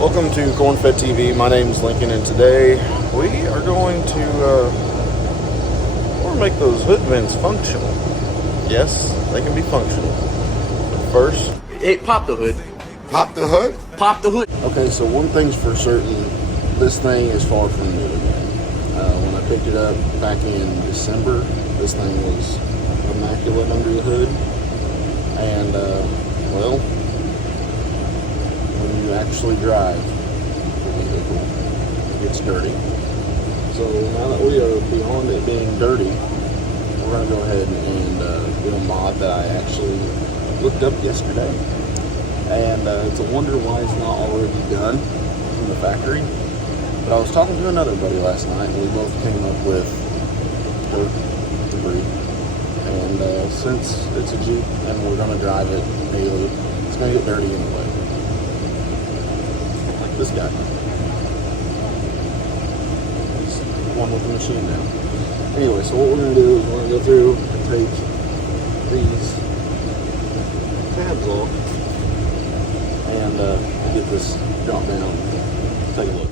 Welcome to Corn-Fed TV. My name is Lincoln, and today we are going to make those hood vents functional. Yes, they can be functional. But first, hey, pop the hood. Pop the hood? Pop the hood. Okay, so one thing's for certain, this thing is far from new again. When I picked it up back in December, this thing was immaculate under the hood, and well, when you actually drive the vehicle, it gets dirty. So now that we are beyond it being dirty, we're going to go ahead and do a mod that I actually looked up yesterday. And it's a wonder why it's not already done from the factory. But I was talking to another buddy last night, and we both came up with dirt, debris. And since it's a Jeep and we're going to drive it daily, it's going to get dirty anyway. Like this guy. He's the one with the machine now. Anyway, so what we're going to do is we're going to go through and take these tabs off and get this drop down. Take a look.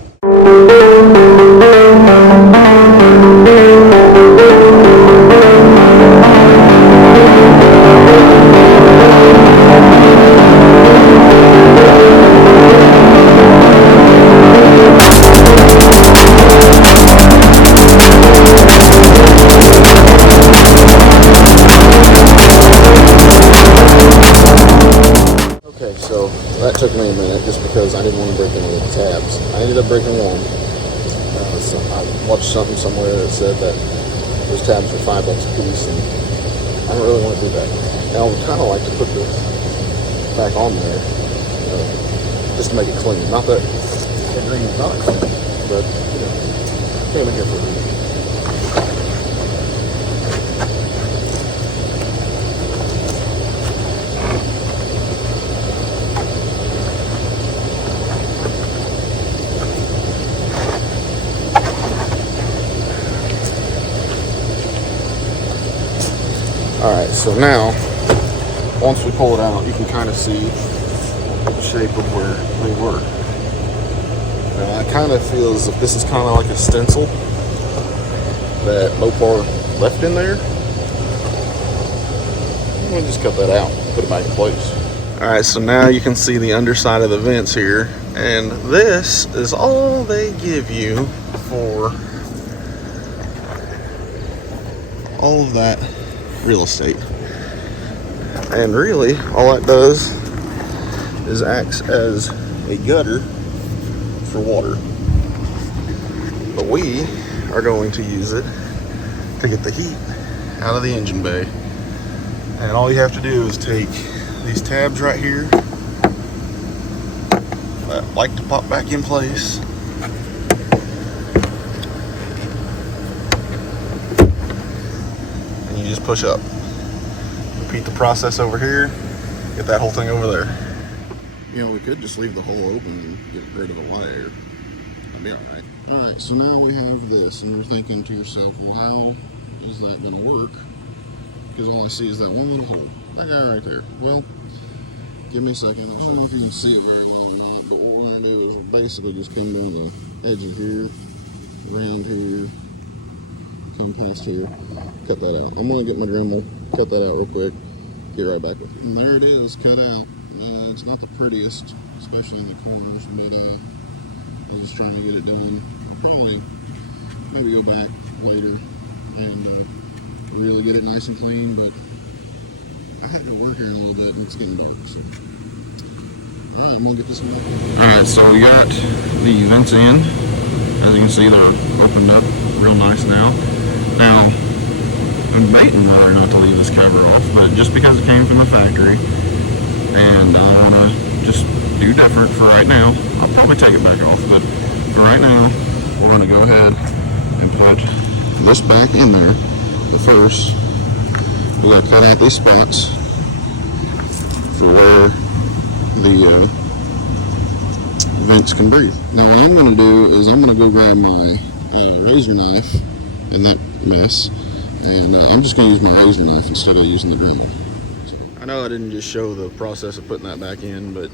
Okay, so that took me a minute just because I didn't want to break any of the tabs. I ended up breaking one. So I watched something somewhere that said that those tabs were $5 a piece, and I don't really want to do that. And I would kind of like to put this back on there, just to make it clean. Not that the green is not clean, but came in here for a reason. Alright, so now, once we pull it out, you can kind of see the shape of where they were. Now, I kind of feel as if this is kind of like a stencil that Mopar left in there. I'm going to just cut that out and put it back in place. Alright, so now you can see the underside of the vents here, and this is all they give you for all of that real estate. And really all that does is acts as a gutter for water, but we are going to use it to get the heat out of the engine bay. And all you have to do is take these tabs right here that like to pop back in place, just push up. Repeat the process over here. Get that whole thing over there. We could just leave the hole open and get rid of the wet air. That'd be alright. Alright, so now we have this, and you're thinking to yourself, well, how is that going to work? Because all I see is that one little hole. That guy right there. Well, give me a second. I don't know if you can see it very well or not, but what we're going to do is we're basically just come down the edge of here, around here, come past here, cut that out. I'm going to get my Dremel, cut that out real quick, get right back with you. And there it is, cut out. It's not the prettiest, especially in the corners, but I'm just trying to get it done. I'll probably maybe go back later and really get it nice and clean, but I had to work here a little bit and it's getting dark, so. Alright, I'm going to get this one off. Alright, so we got the vents in. As you can see, they're opened up real nice now. Now, I'm debating whether or not to leave this cover off, but just because it came from the factory, and I want to just do different for right now, I'll probably take it back off, but for right now, we're going to go ahead and put this back in there. But first, we got to cut out these spots for where the vents can breathe. Now, what I'm going to do is I'm going to go grab my razor knife in that mess, and I'm just going to use my razor knife instead of using the Dremel. I know I didn't just show the process of putting that back in, but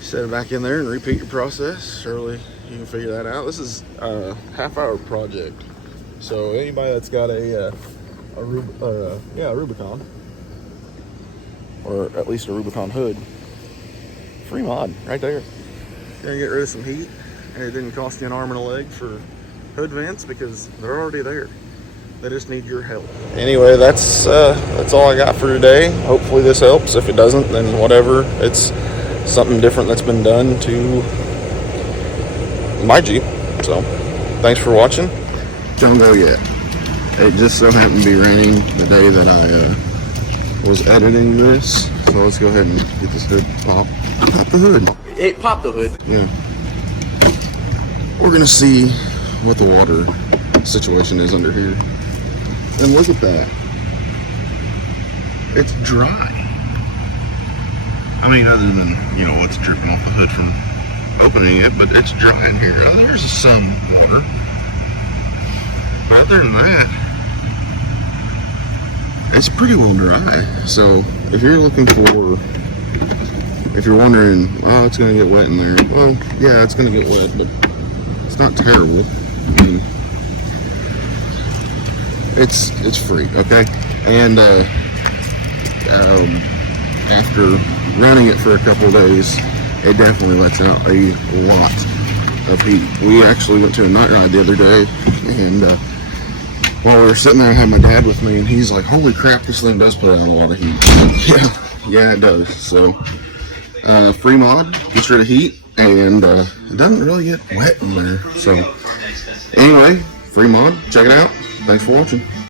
Set it back in there and repeat your process. Surely you can figure that out. This is a half-hour project. So anybody that's got a Rubicon, or at least a Rubicon hood, free mod right there. You're gonna get rid of some heat, and it didn't cost you an arm and a leg for hood vents because they're already there. They just need your help. Anyway, that's all I got for today. Hopefully this helps. If it doesn't, then whatever. It's something different that's been done to my Jeep. So thanks for watching. Don't go yet. It just so happened to be raining the day that I was editing this. So let's go ahead and get this hood popped. Pop the hood. It popped the hood. Yeah. We're gonna see what the water situation is under here. And look at that. It's dry. I mean, other than, you know, what's dripping off the hood from opening it, but it's dry in here. Oh, there's some water. But other than that, it's pretty well dry. So if you're looking for, if you're wondering, oh, it's gonna get wet in there. Well, yeah, it's gonna get wet, but it's not terrible. I mean, it's free, okay? And after running it for a couple of days, it definitely lets out a lot of heat. We actually went to a night ride the other day, and while we were sitting there, I had my dad with me, and he's like, holy crap, this thing does put out a lot of heat. Yeah, it does. So free mod, gets rid of heat, and it doesn't really get wet in there. So anyway, free mod, check it out. Thanks for watching.